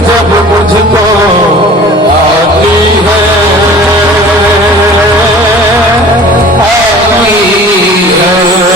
जब मुझको आती है आती है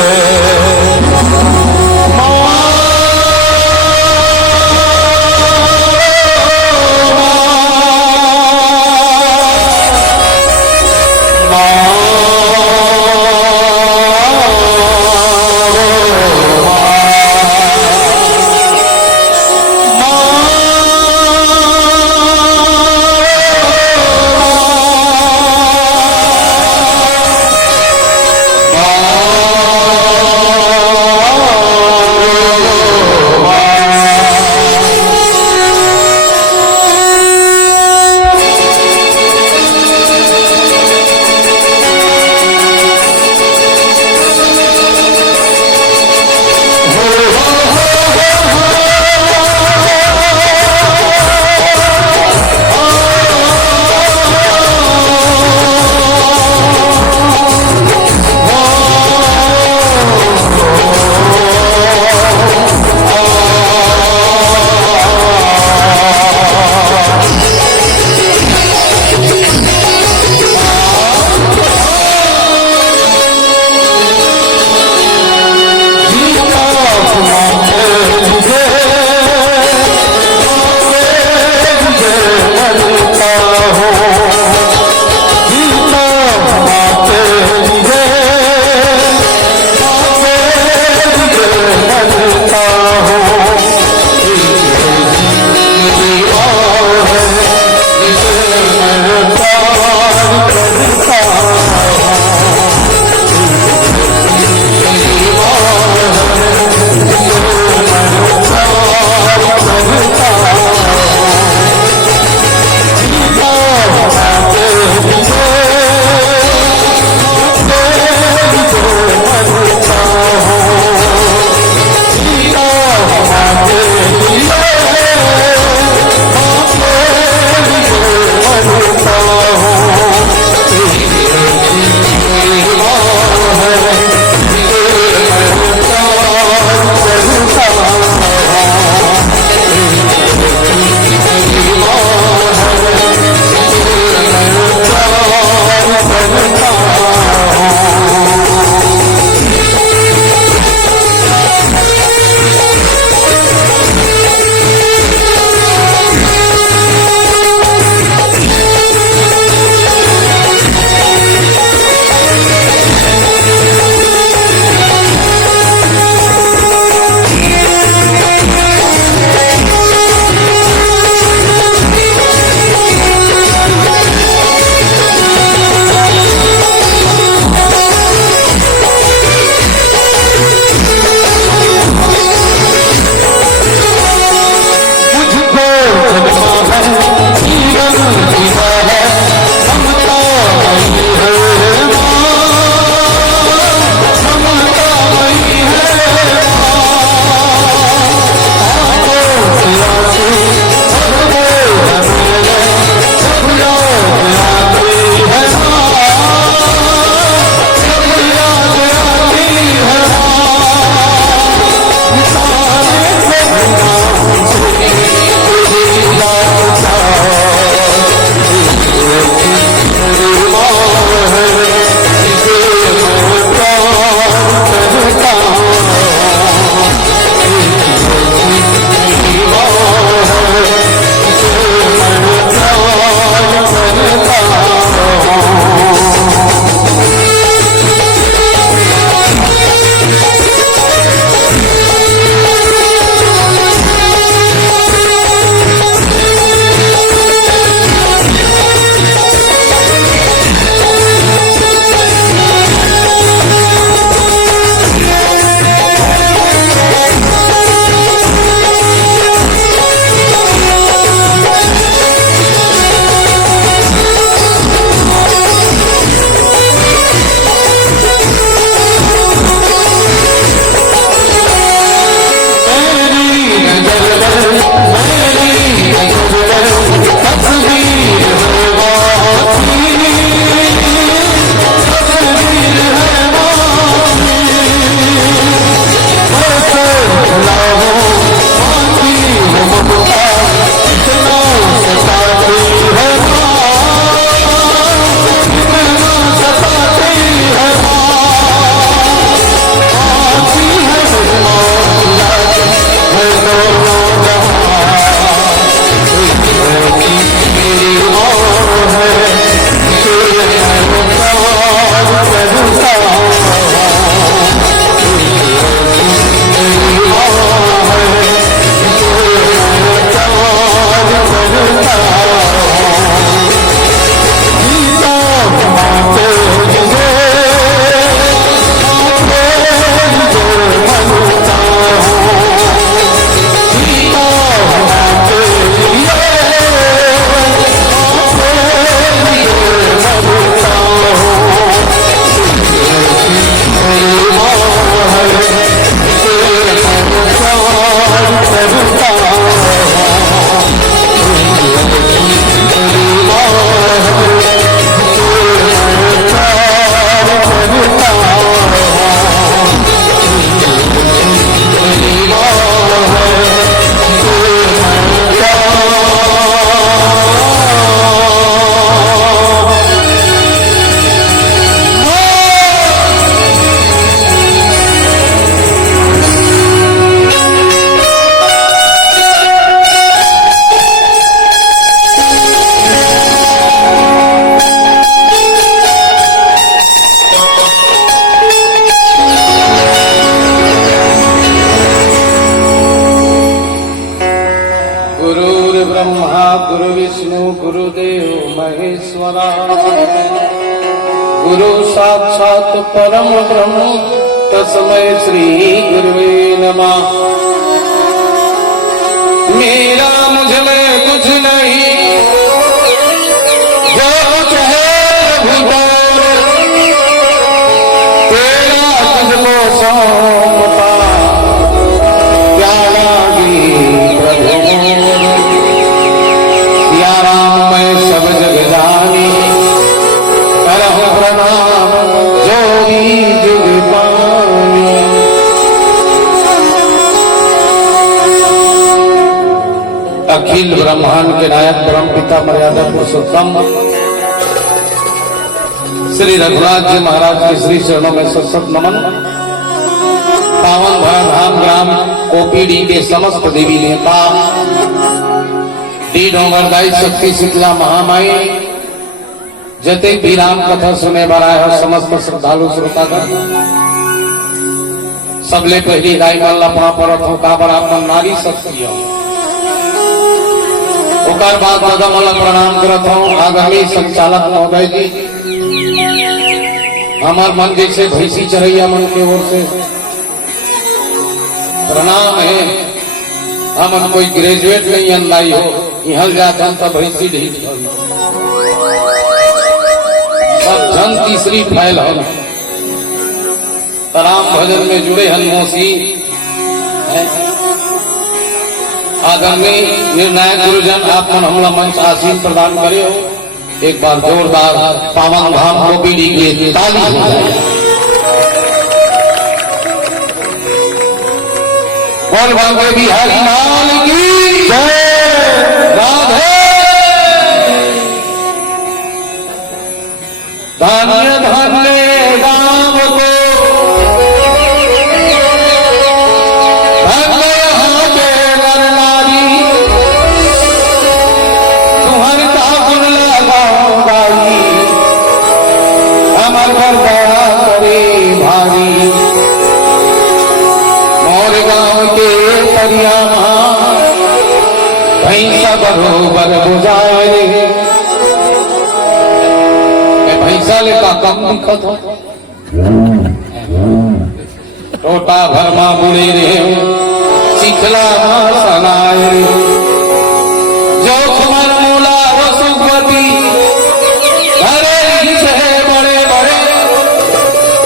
गुरुदेव महेश्वरा गुरु साक्षात परम ब्रह्म तस्मै श्री गुरुवे नमः। मेरा मुझ में कुछ नहीं जो कुछ है भगवान तेरा तुझको सौंपता प्यारा गीत प्रभु सिया राम मैं सब जग जानी करहु प्रणाम जोगी जुग पानी। अखिल ब्रह्मांड के नायक परम पिता मर्यादा पुरुषोत्तम श्री रघुनाथ जी महाराज के श्री चरणों में सत नमन। पावन धाम ग्राम ओपीडी के समस्त देवी देवता डी डोंगरदाई शक्ति शीतला महामाई जते भी राम कथा सुने वाला है समस्त श्रद्धालु श्रोतागण सबले पहली दाई मल अपना परत हो का बराबर नारी शक्ति ओकर बाद बदमल प्रणाम करत हूँ आगामी संचालक महोदय जी हमार मन जैसे भैंसी चरैया मन के ओर से प्रणाम है। हमन कोई ग्रेजुएट नहीं अंदाई हो यहाँ जाता तो भैंसी नहीं सब जन तीसरी फैल हो राम भजन में जुड़े हनुमोसी आगामी निर्णायक गुरुजन आप मन हमला मंच आसीन प्रदान करे हो। एक बार जोरदार पावन धाम ओपीडी के ताली हो जाए। बोल बाबा बिहारी लाल की जय। राधे धन्य धन्य राम को बरोबर बुझाए भैंसा लेका कम दिखत हो टोटा भरमा बुड़े रे चिखला सनाए रे जो कुमार मूला रसुपति घरे है बड़े बड़े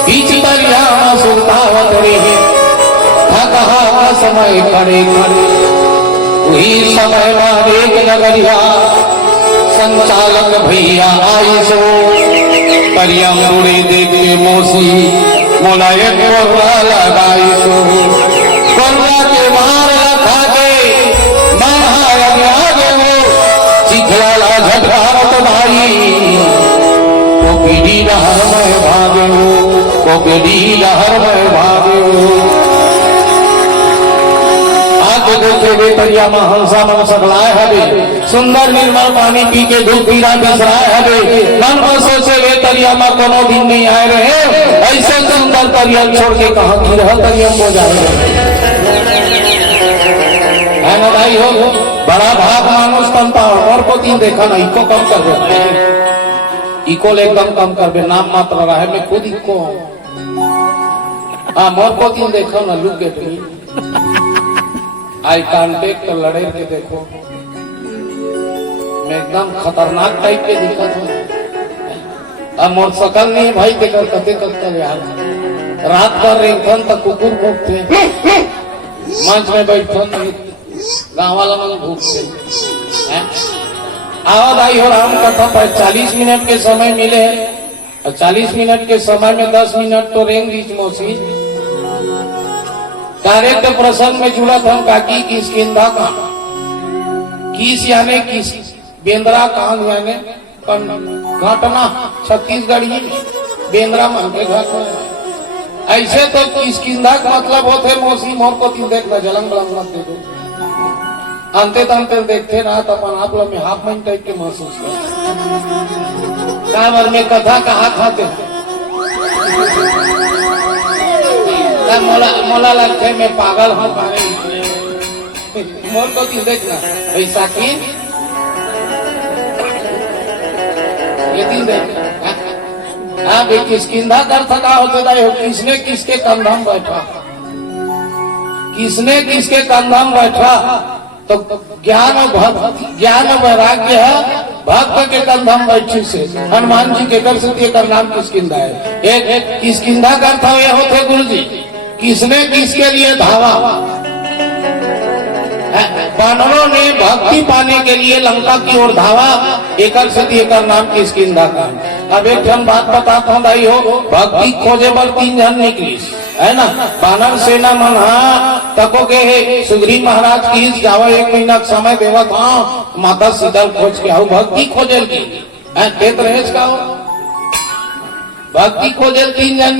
बीच दरिया सुल्तावत रे थका समय खड़े खड़े वही समय एक नगरिया संचालक भैया आई सो करिया मुड़े देख के मोसी मोलायक लगाई सो कोरोना के मार रखा के आगे वो चिखला झटकारत भाई को पीढ़ी लहर में भागे को पीढ़ी लहर में भागे देखे बेतरिया में हंसा मन सकलाए हवे सुंदर निर्मल पानी पी के धूप पीरा बिसराए हवे मन में सोचे बेतरिया में कोनो दिन नहीं आए रहे ऐसे सुंदर तरिया छोड़ के कहा की रह तरिया हो जाए है ना भाई हो बड़ा भाग मानुष तंता और को दिन देखा ना इको कम कर दे इको एकदम कम कर दे नाम मात्र रहा है मैं खुद इको हाँ मोर को दिन देखा ना लुक गेट आई कांटेक्ट लड़े के देखो मैं एकदम खतरनाक टाइप के दिखत हूँ अब मोर सकल नहीं भाई देखकर कते करता यार रात भर रेंगन तक कुकुर भूखते मंच में बैठो गाँव वाला मन भूखते आवाज आई हो राम कथा पर 40 मिनट के समय मिले और 40 मिनट के समय में 10 मिनट तो रेंग रीच मौसी डायरेक्ट प्रसंग में जुड़ा था काकी किसकिंदा का किस यानी किस बेंद्रा कान यानी घटना छत्तीसगढ़ ही बेंद्रा मन के घटना ऐसे तो किसकिंदा का मतलब होते मौसी मोर को तीन देखना जलंग बलंग मत देखो अंते तंते देखते रहा तो अपन आप लोग में हाफ माइंड टाइप के महसूस कर में कथा कहा खाते मोला लगता है मैं पागल हूँ मोर को क्यों देखना बैसाखी ये दिन देख हाँ भाई किसकिंधा कर थका होते था किसने किसके कंधा में बैठा, किसने किसके कंधा में बैठा, तो ज्ञान वैराग्य है भक्त के कंधा में बैठी से हनुमान जी के कर सकती है, नाम किसकिंधा है। एक किसकिंधा कर था ये होते गुरु जी, किसने किसके लिए धावा, वानरों ने भक्ति पाने के लिए लंका की ओर धावा, एक नाम किसकिंधा का। अब एक जन बात बताता हूँ भाई हो, भक्ति खोजे पर 3 जन निकली है ना, वानर सेना मन हाँ तको के है सुग्रीव महाराज की जावा 1 महीना समय देवा था, माता सीता खोज के आओ भक्ति खोजल की खेत रहेस का हो, भक्ति खोजल 3 जन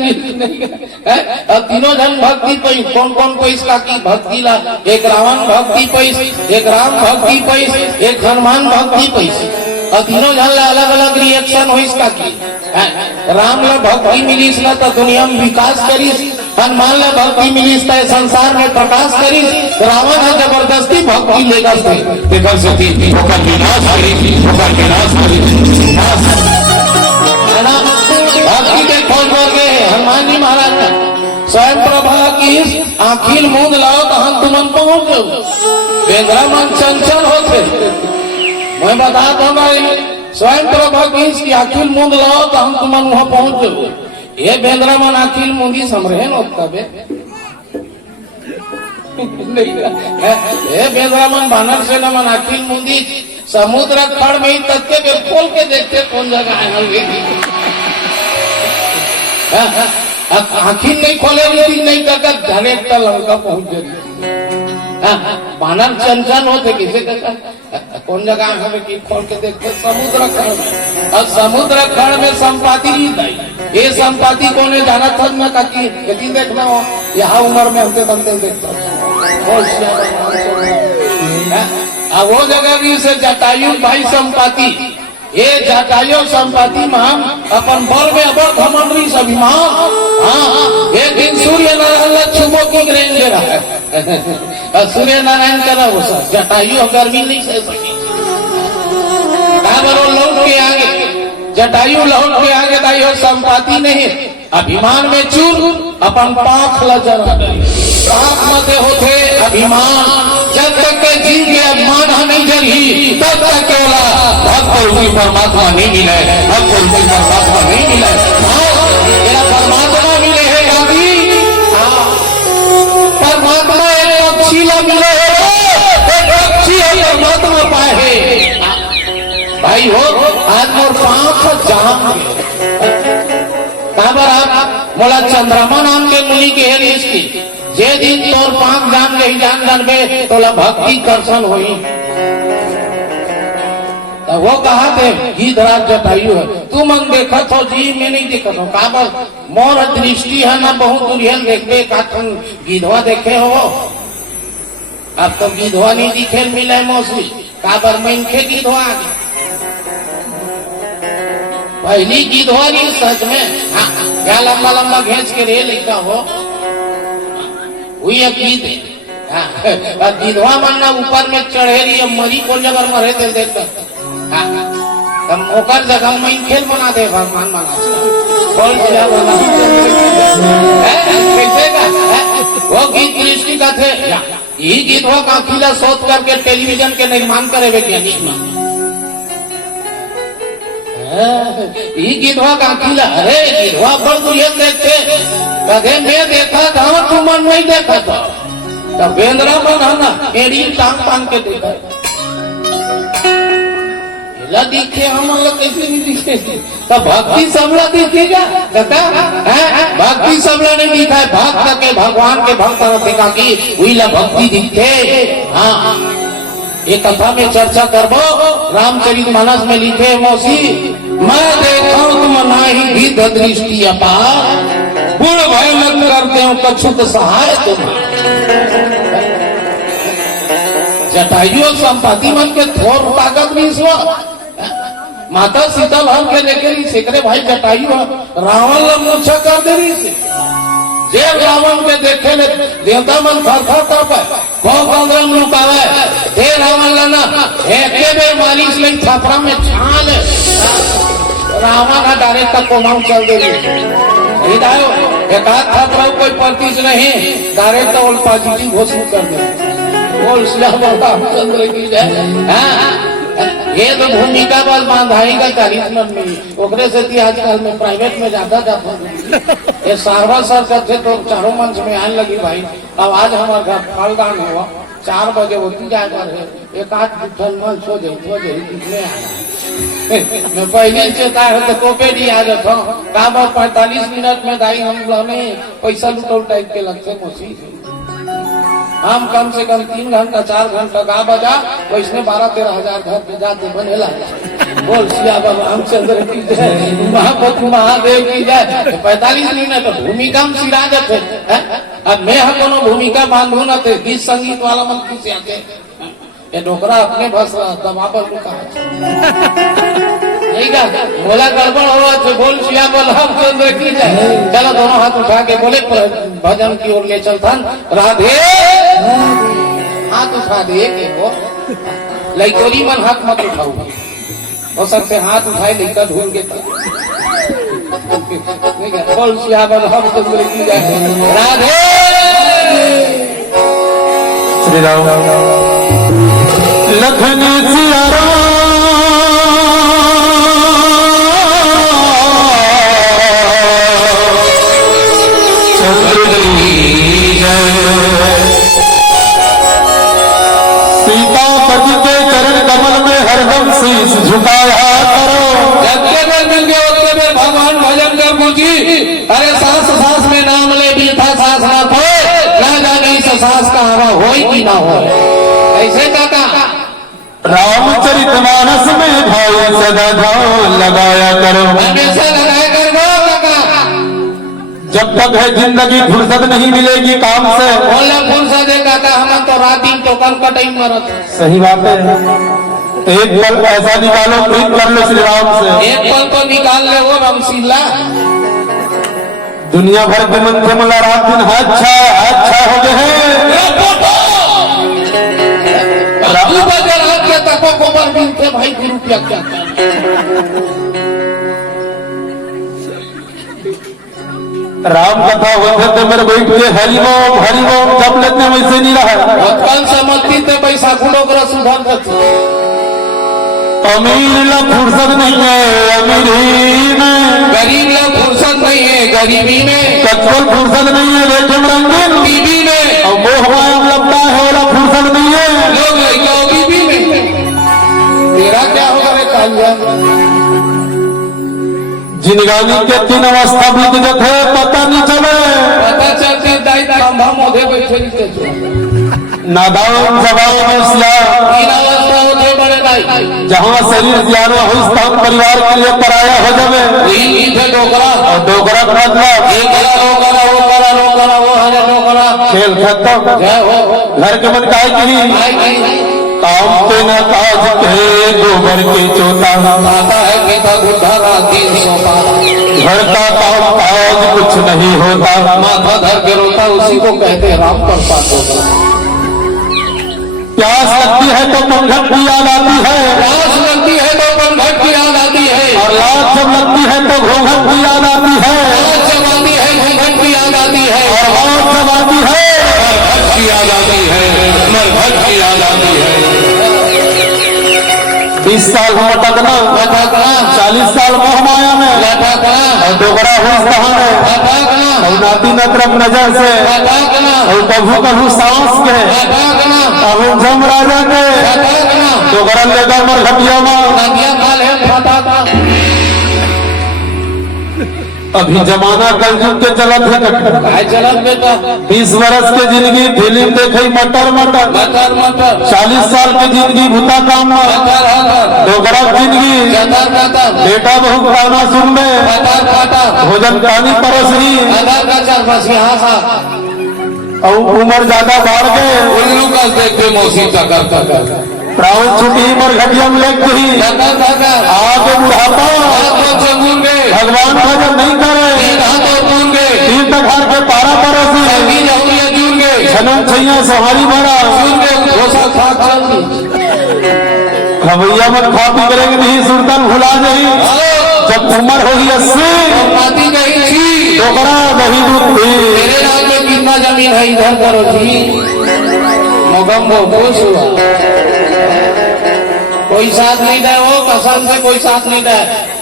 और तीनों जन भक्ति पैस, कौन कौन पैस का की भक्ति ला, एक रावण भक्ति पैस, एक राम भक्ति पैस, एक हनुमान भक्ति पैस, और तीनों जन ला अलग अलग रिएक्शन हो इसका की। राम ला भक्ति मिलीस ना तो दुनिया में विकास करीस, हनुमान ला भक्ति मिलीस तो संसार में प्रकाश करीस, रावण है जबरदस्ती भक्ति लेगा भक्ति के खोज के हनुमान जी महाराज ने स्वयं प्रभा की आखिर मूंद लाओ तो हम तुमन पहुंच जाओ, बेंद्रा मन चंचल होते मैं बता दो भाई, स्वयं प्रभा की आखिर मूंद लाओ तो हम तुमन वहां पहुंच जाओ, ये बेंद्रा मन आखिर मूंदी समरे नोकता बेंद्रा मन बानर से न मन आखिर मूंदी समुद्र खड़ में ही तक के खोल के देखते कौन जगह है, आखिर नहीं खोले नहीं करता डायरेक्ट लंका पहुंच गई। बानर चंचल होते किसे कौन जगह है कि खोल के देखते समुद्र खड़ में, और समुद्र खड़ में संपाति ये संपाति कोने जाना था ना कि यदि देखना हो यहाँ उम्र में हमसे बनते देखता वो जगह भी से जटायु भाई संपाति, ये जटायु संपाति में हम अपन बल में अबर घमंडी अभिमान, हाँ एक दिन सूर्य नारायण छुबो की ग्रेन ले रहा है सूर्य नारायण करा वो सर जटायु गर्मी नहीं सह सकी, लौट के आगे जटायु लौट के आगे दाइयो संपाति नहीं अभिमान में चूर अपन पाख लजर पाख मते होते अभिमान, जब तक के जीव के अभिमान नहीं जरी तब तक केवला भक्त परमात्मा नहीं मिले, भक्त परमात्मा नहीं मिले, मेरा परमात्मा मिले है गांधी, परमात्मा एक पक्षी ला मिले है, एक पक्षी परमात्मा पाए है भाई हो। आज मोर पांख जहां काबर आप मोला चंद्रमा नाम के मुनि के है इसकी, जे दिन तोर पांख जान नहीं जान जानबे तोला भक्ति दर्शन होई, तो वो कहा थे गीत राज जटायु है, तू मन देखा तो जी मैं नहीं देखा तो काबर मोर दृष्टि है ना बहुत दुरियन देखबे का तुम गीधवा देखे हो, अब तो गीधवा नहीं दिखे मिले मौसी काबर में खे गीधवा पहली गीधवा नहीं सच में क्या लंबा लंबा घेंच के रे लिखा हो हुई गीत गीधवा मनना ऊपर में चढ़े रही मरी को जगह मरे दिल देखकर ओकर जगह में खेल बना दे भगवान बना वो गीत दृष्टि का थे ये गीधवा का खिला सोच करके टेलीविजन के निर्माण करे वैज्ञानिक में ये गिधवा का किला, अरे गिधवा पर दुनियन देखते कदे मैं देखा था तुम मन नहीं देखा था, तब बेंद्रा मन है ना एड़ी टांग पान के देखा ला दिखे हम लोग कैसे नहीं दिखे, तब भक्ति सबला दिखेगा कहता है भक्ति सबला नहीं दिखा है, भक्त के भगवान के भक्त देखा कि वही ला भक्ति दिखते। हाँ ये कथा में चर्चा करबो, रामचरितमानस में लिखे मौसी मैं देखा तुम नाही गिद्ध दृष्टि अपार, गुण भय लग करते हो कछुत सहाय तुम, जटायु संपाति मन के थोर ताकत नहीं सुआ, माता सीता लाल के देखे रही सेकरे भाई जटायु रावण ला मूर्छा कर दे रही से, जे रावण के देखे ले देवता मन थर थर कांपे कौन लुकावे, हे रावण ला ना एके बेर मारिस ले छापरा में छाल रावण है डायरेक्ट तक कोमाऊ चल दे एक हाथ हाथ रहो कोई प्रतीज नहीं डायरेक्ट ऑल पॉजिटिव घोषित कर दे बोल श्याम रामचंद्र की जय। ये तो भूमिका बल बांधाई का 40 मिनट में ओकरे से थी आजकल में प्राइवेट में ज्यादा जाता ये सारवा सर करते तो चारों मंच में आने लगी भाई। अब आज हमारे घर फलदान हुआ 4 बजे होती जाकर है एक आध मंच हो जाए कितने आया मैं पहले चेता है तो टोपे नहीं आ जाता काम 45 मिनट में दाई हम लोग पैसा लुटो टाइप के लगते मौसी हम कम से कम 3 घंटा 4 घंटा गा बजा वैसने 12-13 हजार घर पे जाते बनेला बोल सिया बाबा रामचंद्र की जय महापत महादेव की जय। 45 मिनट तो भूमिका में सिरा जाते अब मैं हम दोनों भूमिका बांधू न थे गीत संगीत वाला मन किसे आते ये डोकरा अपने बस दबाबर को कहा बोला गड़बड़ हुआ तो बोल सिया बोल रामचंद्र की जय। चलो दोनों हाथ उठा के बोले भजन की ओर ले चलता राधे हाथ उठा दे के वो लइकोरी मन हाथ मत उठाओ हो सकते हाथ उठाए लेकर ढूंढ के बोल सिया बोल रामचंद्र की जय राधे श्री राम लखन सिया सीता पति के चरण कमल में हरदम शीश झुकाया करो जब भगवान भजन कर पूछी अरे सास सास में नाम ले भी था सास ना खोए ना जाने इस सास का हवा हो कि ना हो ऐसे काका रामचरितमानस में भाई सदा ध्यान लगाया करो हमेशा लगाया कर जब तक है जिंदगी फुर्सत नहीं मिलेगी काम से बोला फुर्सत देगा था हम तो रात दिन तो कल कटई मरत सही बात है एक पल ऐसा निकालो प्रीत कर लो श्री राम से एक पल तो निकाल ले वो रमशीला दुनिया भर के मन से मला रात दिन अच्छा हो गए हैं रात के तको को पर मिलते भाई गुरु क्या राम कथा होते थे मेरे बैठ के हरिओम जब लेते वैसे नहीं रहा कल समझती थे पैसा गुड़ो कर सुधार सकते अमीर ला फुर्सत नहीं है अमीरी में गरीब ला फुर्सत नहीं है गरीबी में कच्चल फुर्सत नहीं है रेखम रंगीन बीबी में और वो हमारा लगता है वाला फुर्सत नहीं है लोग लड़का बीबी में तेरा क्या होगा रे कालिया जिंदगानी के 3 अवस्था बीत जाते पता नहीं चले पता चलते दाई खंभा मोधे बैठे नादान जवान बड़े दाई जहाँ शरीर ज्ञान हो स्थान परिवार के लिए पराया हो जावे डोकरा और डोकरा का मतलब खेल खत्म घर के मन का काम पे न काज के गोबर के चोता है घर का काम काज कुछ नहीं होता माथा धर के रोता उसी को कहते राम प्रसाद होता प्यास लगती है तो पंखट की याद आती है प्यास लगती है तो पंखट की याद आती है और लात जब लगती है तो घूंघट की याद आती है जब आती है घूंघट की याद आती है और लात जब आती है घट की याद आती है घट की याद आती है 20 साल हम अटकना 40 साल मोह माया में और डोगरा हुआ और नाती नत्रप नजर से और कभू सांस के अब जम राजा के डोगरा लेकर मरघटिया अभी जमाना कलयुग के चलत है चलत बेटा 20 वर्ष के जिंदगी फिल्म देखे मटर 40 साल की जिंदगी भूता काम डोगरा जिंदगी बेटा बहु गाना सुन में भोजन पानी परोसनी और उम्र ज्यादा बढ़ गए उल्लू का देखते मौसी तक प्राण छुट्टी मरघटिया में लग गई आगे बुढ़ापा भगवान भजन नहीं करे तीर्थ घर के पारा परोसी जनम छैया सहारी भरा खबैया में खा पी करेंगे नहीं सुल्तान भुला नहीं जब उम्र होगी 80 और नाती कही थी टोकरा नहीं दूध मेरे नाम में कितना जमीन है इधर करो जी मोगम्बो खुश हुआ कोई साथ नहीं दे वो कसम से कोई साथ नहीं दे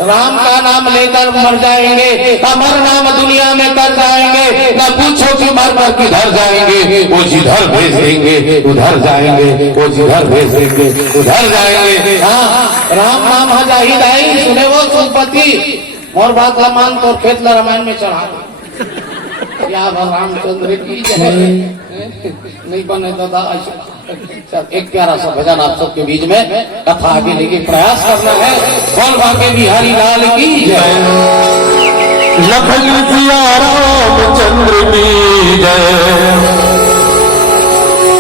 राम का नाम लेकर मर जाएंगे अमर नाम दुनिया में कर जाएंगे न पूछो कि मर कर किधर जाएंगे वो जिधर भेज देंगे उधर जाएंगे वो जिधर भेज देंगे उधर जाएंगे हाँ राम नाम हजाहिद आई सुने वो सुपति और बात लमान तो खेत रामायण में चढ़ा दो या रामचंद्र की जय नहीं बने दादा एक प्यारा सा भजन आप सबके बीच में कथा आगे लेके प्रयास करना है बोल बाके बिहारी लाल की जय लखन सिया रामचंद्र की जय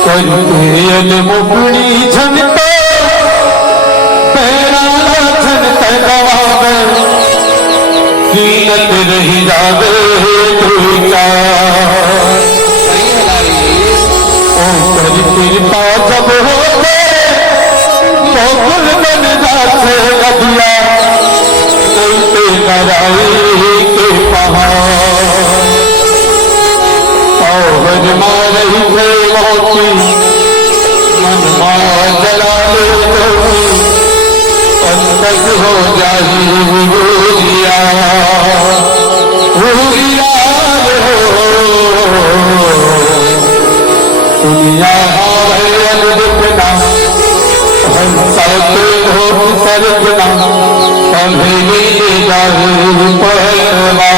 कोयल मुखड़ी झनता पैरा झनता गवावे कीनत रही जावे कृपा जब होते गोकुल बन जाते अभिया कोई कराई के पहाड़ मारही थे मोती मन जला ले पंकज हो जाही भूलिया भूलिया दुनिया दिखना हम सबके हो सरगना कभी जाही पहलवा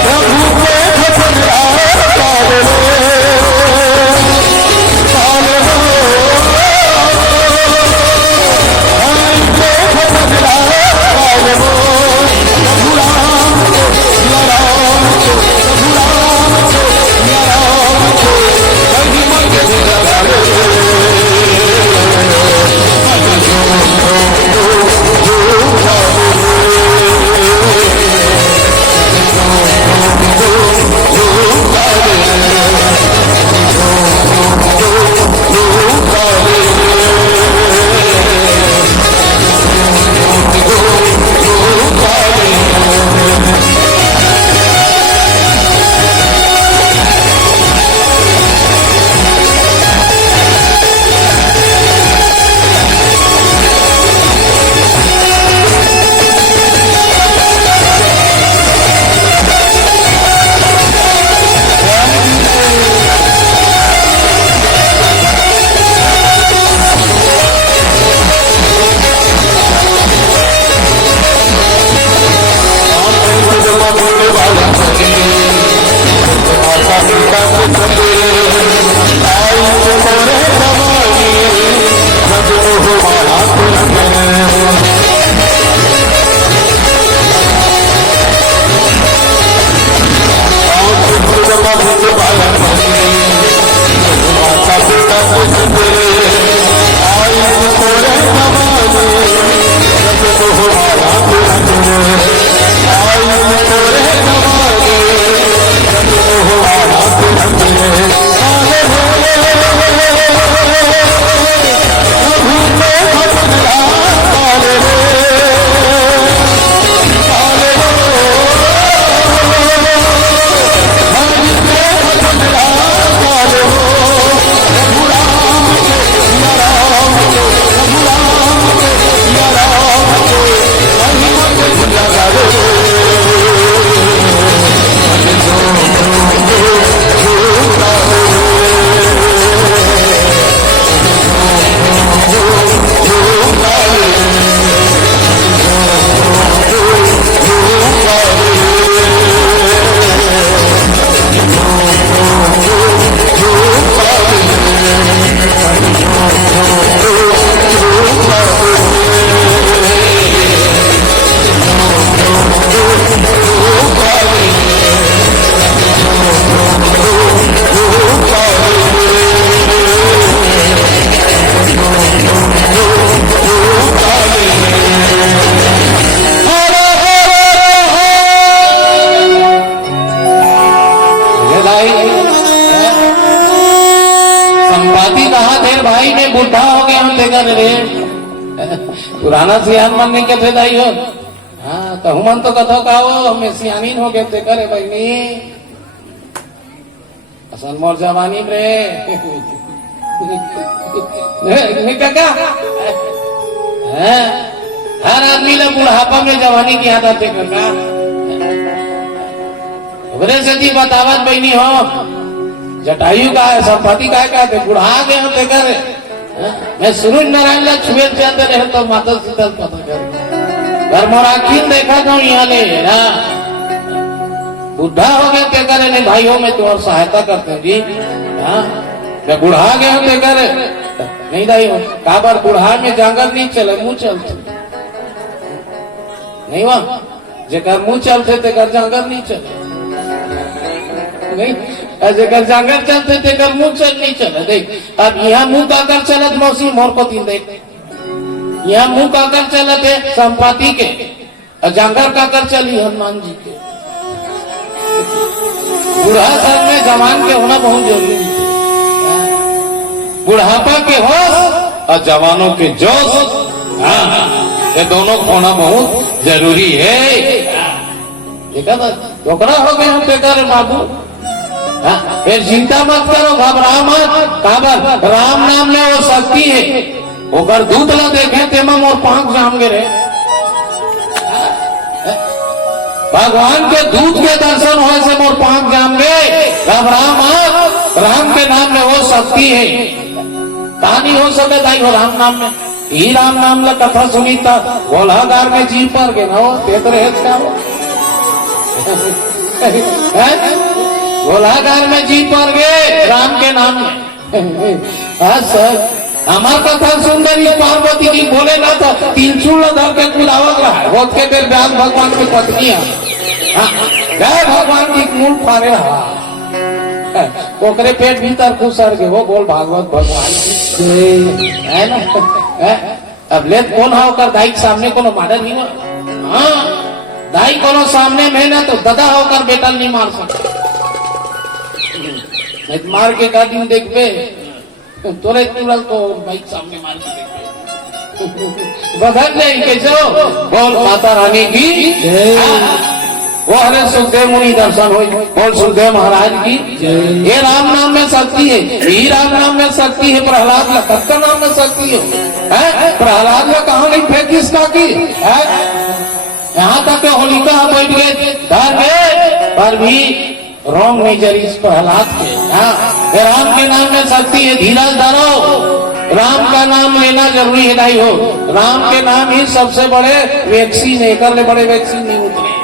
प्रभु माता पिता के सवेरे आई तोरे जवानी सजनो हो माया माता पिता के सवेरे आई तोरे जवानी सजनो हो माया आई तोरे जवानी सजनो हो माया भाई ने बुढ़ा हो गया हम देखा रे पुराना सियान मन नहीं कहते दाई हो। हाँ तो हुमन तो कथो का हो हमें सियानीन हो गए देखा रे बहनी असल मोर जवानी रे काका हर आदमी ने बुढ़ापा में जवानी की आदत है काका से जी बतावत बहनी हो जटायु का है संपत्ति का कहते बुढ़ा गए होते करे मैं सूरज नारायण ला छुए चाहते रहे तो माता शीतल पता कर घर मोराखीन देखा था यहाँ ले बुढ़ा हो गए ते करे नहीं भाइयों में तुम्हारी सहायता करते जी हाँ मैं बुढ़ा गए होते करे नहीं दाई हो काबर बुढ़ा में जांगर नहीं चले मुंह चलते नहीं वहाँ जेकर मुंह चलते तेकर जांगर नहीं चले नहीं जेकर जांगर चलते तेकर मुंह चल नहीं चले देख अब यहाँ मुंह काकर चलत मौसी मोर को तीन देख यहाँ मुंह काकर चलत है संपत्ति के और जांगर काकर चली हनुमान जी के बुढ़ा सर में जवान के होना बहुत जरूरी है बुढ़ापा के होश और जवानों के जोश ये दोनों होना बहुत जरूरी है देखा था टोकरा हो गए हम बेकार बाबू फिर चिंता मत करो घबरा मत काबर राम नाम ले वो शक्ति है ओकर दूत ला देखे तेमा मोर पांख जाम गिरे भगवान के दूत के दर्शन हो से मोर पांख जाम गए घबरा मत राम के नाम में वो शक्ति है कहानी हो सके दाई हो राम नाम में ही राम नाम ला कथा सुनी था गोलागार में जी पर गए ना तेतरे गोलागार में जी पर गए राम के नाम में हाँ सर हमार कथा सुंदरी पार्वती की बोले ना था तीन चूल धर के कुदावत रहा है होत के बेर व्यास भगवान की पत्नी है भगवान की मूल फारे रहा ओकरे पेट भीतर घुसर के वो बोल भागवत भगवान है ना अब ले कौन है होकर दाई के सामने कोनो माडर नहीं हुआ हाँ दाई कोनो सामने में ना तो ददा होकर बेटा नहीं मार सकता मार के का दिन देख पे तोरे तुरंत तो बाइक सामने मार के देख बदल नहीं कैसे बोल माता रानी की वो हरे सुखदेव मुनि दर्शन हो बोल सुखदेव महाराज की ये राम नाम में शक्ति है ही राम नाम में शक्ति है प्रहलाद का नाम में शक्ति है प्रहलाद में कहा नहीं फेंक किसका की यहाँ तक होलिका बैठ गए घर में पर भी रोंग नहीं जरी इस प्रहलाद के राम के नाम में शक्ति है धीरज धरो राम का नाम लेना जरूरी है नहीं हो राम के नाम ही सबसे बड़े वैक्सीन है करने बड़े वैक्सीन नहीं उतरे